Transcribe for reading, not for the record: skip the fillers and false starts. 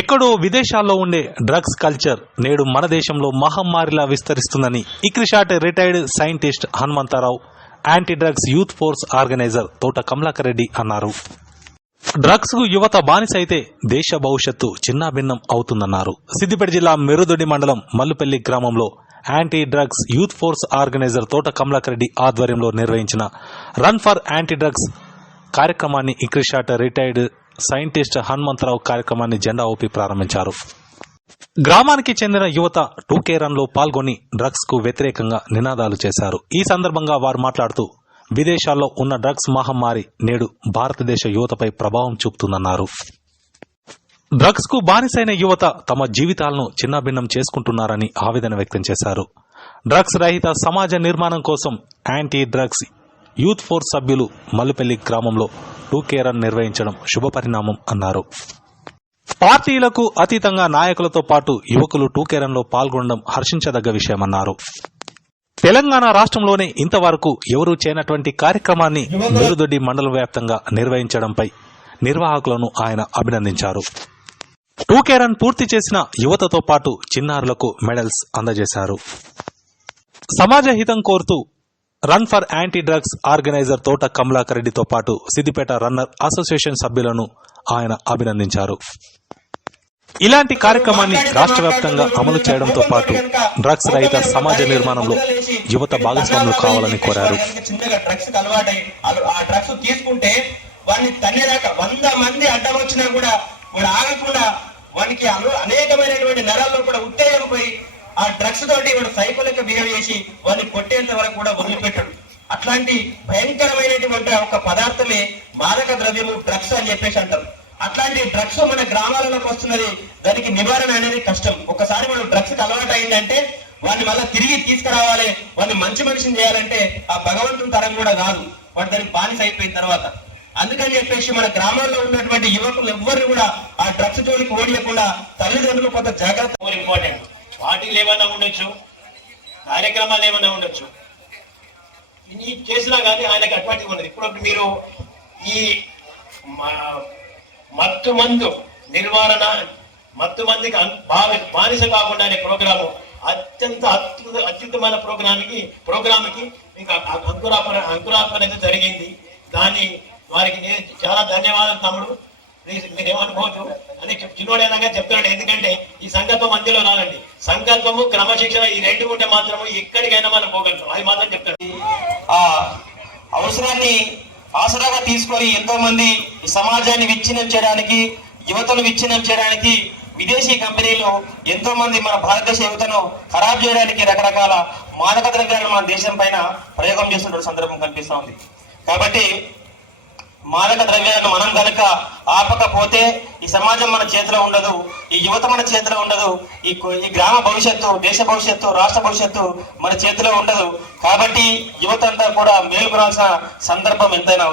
ఎక్కడో విదేశాల్లో ఉండే డ్రగ్స్ కల్చర్ నేడు మన దేశంలో మహమ్మారిలా విస్తరిస్తుందని ICRISAT retired scientist Hanumantharao, anti drugs youth force organiser Thota Kamalakar Reddy అన్నారు. డ్రగ్స్ కు యువత బానిసైతే దేశ భవిష్యత్తు చిన్నాభిన్నం అవుతుందన్నారు. సిద్దిపేట జిల్లా మెరుదొడ్డి మండలం మల్లుపల్లి గ్రామంలో anti drugs youth force organiser Thota Kamalakar Reddy ఆధ్వర్యంలో నిర్వహించిన రన్ ఫర్ యాంటీ డ్రగ్స్ కార్యక్రమాన్ని ఇక్రిషాట్ రిటైర్డ్ సైంటిస్ట్ హనుమంతరావు కార్యక్రమాన్ని జెండా ఊపి ప్రారంభించారు. గ్రామానికి చెందిన యువత 2K రన్లో పాల్గొని డ్రగ్స్ కు వ్యతిరేకంగా నినాదాలు చేశారు. ఈ సందర్భంగా వారు మాట్లాడుతూ విదేశాల్లో ఉన్న డ్రగ్స్ మహమ్మారి నేడు భారతదేశ యువతపై ప్రభావం చూపుతుందన్నారు. డ్రగ్స్ కు బానిసైన యువత తమ జీవితాలను చిన్నాభిన్నం చేసుకుంటున్నారని ఆవేదన వ్యక్తం చేశారు. డ్రగ్స్ రహిత సమాజ నిర్మాణం కోసం యాంటీ డ్రగ్స్ యూత్ ఫోర్స్ సభ్యులు మల్లుపల్లి గ్రామంలో 2K రన్ నిర్వహించడం శుభపరిణామం అన్నారు. పార్టీలకు అతీతంగా నాయకులతో పాటు యువకులు 2K రన్లో పాల్గొనడం హర్షించదగ్గ విషయమన్నారు. తెలంగాణ రాష్ట్రంలోనే ఇంతవరకు ఎవరూ చేయనటువంటి కార్యక్రమాన్ని మెరుదొడ్డి మండల వ్యాప్తంగా నిర్వహించడంపై నిర్వాహకులను ఆయన అభినందించారు. 2K రన్ పూర్తి చేసిన యువతతో పాటు చిన్నారులకు మెడల్స్ అందజేశారు. సమాజ హితం కోరుతూ run for anti drugs organizer Thota Kamalakar రెడ్డితో పాటు సిద్దిపేట రన్నర్ అసోసియేషన్ సభ్యులను ఆయన అభినందించారు. ఇలాంటి కార్యక్రమాన్ని రాష్ట్ర వ్యాప్తంగా అమలు చేయడంతో పాటు డ్రగ్స్ రహిత సమాజ నిర్మాణంలో యువత భాగస్వాములు కావాలని కోరారు. ఆ డ్రగ్స్ తోటి వాడు సైకోలెక్క బిహేవ్ చేసి వాడిని కొట్టేంత వరకు కూడా వదిలిపెట్టాడు. అట్లాంటి భయంకరమైనటువంటి ఒక పదార్థమే మాదక ద్రవ్యము డ్రగ్స్ అని చెప్పేసి అంటారు. అట్లాంటి డ్రగ్స్ మన గ్రామాలలోకి వస్తున్నది. దానికి నివారణ అనేది కష్టం. ఒకసారి వాడు డ్రగ్స్ కి అలవాటు అయిందంటే వాడిని మళ్ళీ తిరిగి తీసుకురావాలి, వాడిని మంచి మనిషిని చేయాలంటే ఆ భగవంతుని తరం కూడా కాదు, వాడు దానికి బానిస అయిపోయిన తర్వాత. అందుకని చెప్పేసి మన గ్రామాల్లో ఉన్నటువంటి యువకులు ఎవ్వరు కూడా ఆ డ్రగ్స్ జోలికి ఓడియకుండా తల్లిదండ్రులు కొంత జాగ్రత్త. ఇంపార్టెంట్ పార్టీలు ఏమన్నా ఉండొచ్చు, కార్యక్రమాలు ఏమన్నా ఉండొచ్చు, ఈ చేసినా కానీ ఆయనకు అటువంటి ఉన్నది. ఇప్పుడు మీరు ఈ మత్తు మందు నివారణ, మత్తు మందికి బానిస కాకుండా అనే ప్రోగ్రాము అత్యుత్తమైన ప్రోగ్రామ్కి ఇంకా అంకురార్పణ అయితే జరిగింది. దాన్ని వారికి నేను చాలా ధన్యవాదాలు తమ్ముడు. మీరేమనుకోవచ్చు అని చిన్నోడైనాగా చెప్తున్నాడు. ఎందుకంటే ఈ సంకల్పం మధ్యలో రానండి. సంకల్పము క్రమశిక్షణ ఈ రెండు ఉంటే మాత్రము ఎక్కడికైనా మనం పోగలుగుతాం. అది మాత్రం చెప్తాడు. ఆ అవసరాన్ని ఆసరాగా తీసుకొని ఎంతో మంది ఈ సమాజాన్ని విచ్ఛిన్నం చేయడానికి, యువతను విచ్ఛిన్నం చేయడానికి విదేశీ కంపెనీలు ఎంతో మంది మన భారతదేశ యువతను ఖరాబ్ చేయడానికి రకరకాల మాదక ద్రవ్యాలను మన దేశం పైన ప్రయోగం చేస్తున్న సందర్భం కనిపిస్తూ ఉంది. కాబట్టి మాదక ద్రవ్యాలను మనం కనుక ఆపకపోతే ఈ సమాజం మన చేతిలో ఉండదు, ఈ యువత మన చేతిలో ఉండదు, ఈ గ్రామ భవిష్యత్తు, దేశ భవిష్యత్తు, రాష్ట్ర భవిష్యత్తు మన చేతిలో ఉండదు. కాబట్టి యువత అంతా కూడా మేలుకొనాల్సిన సందర్భం ఎంతైనా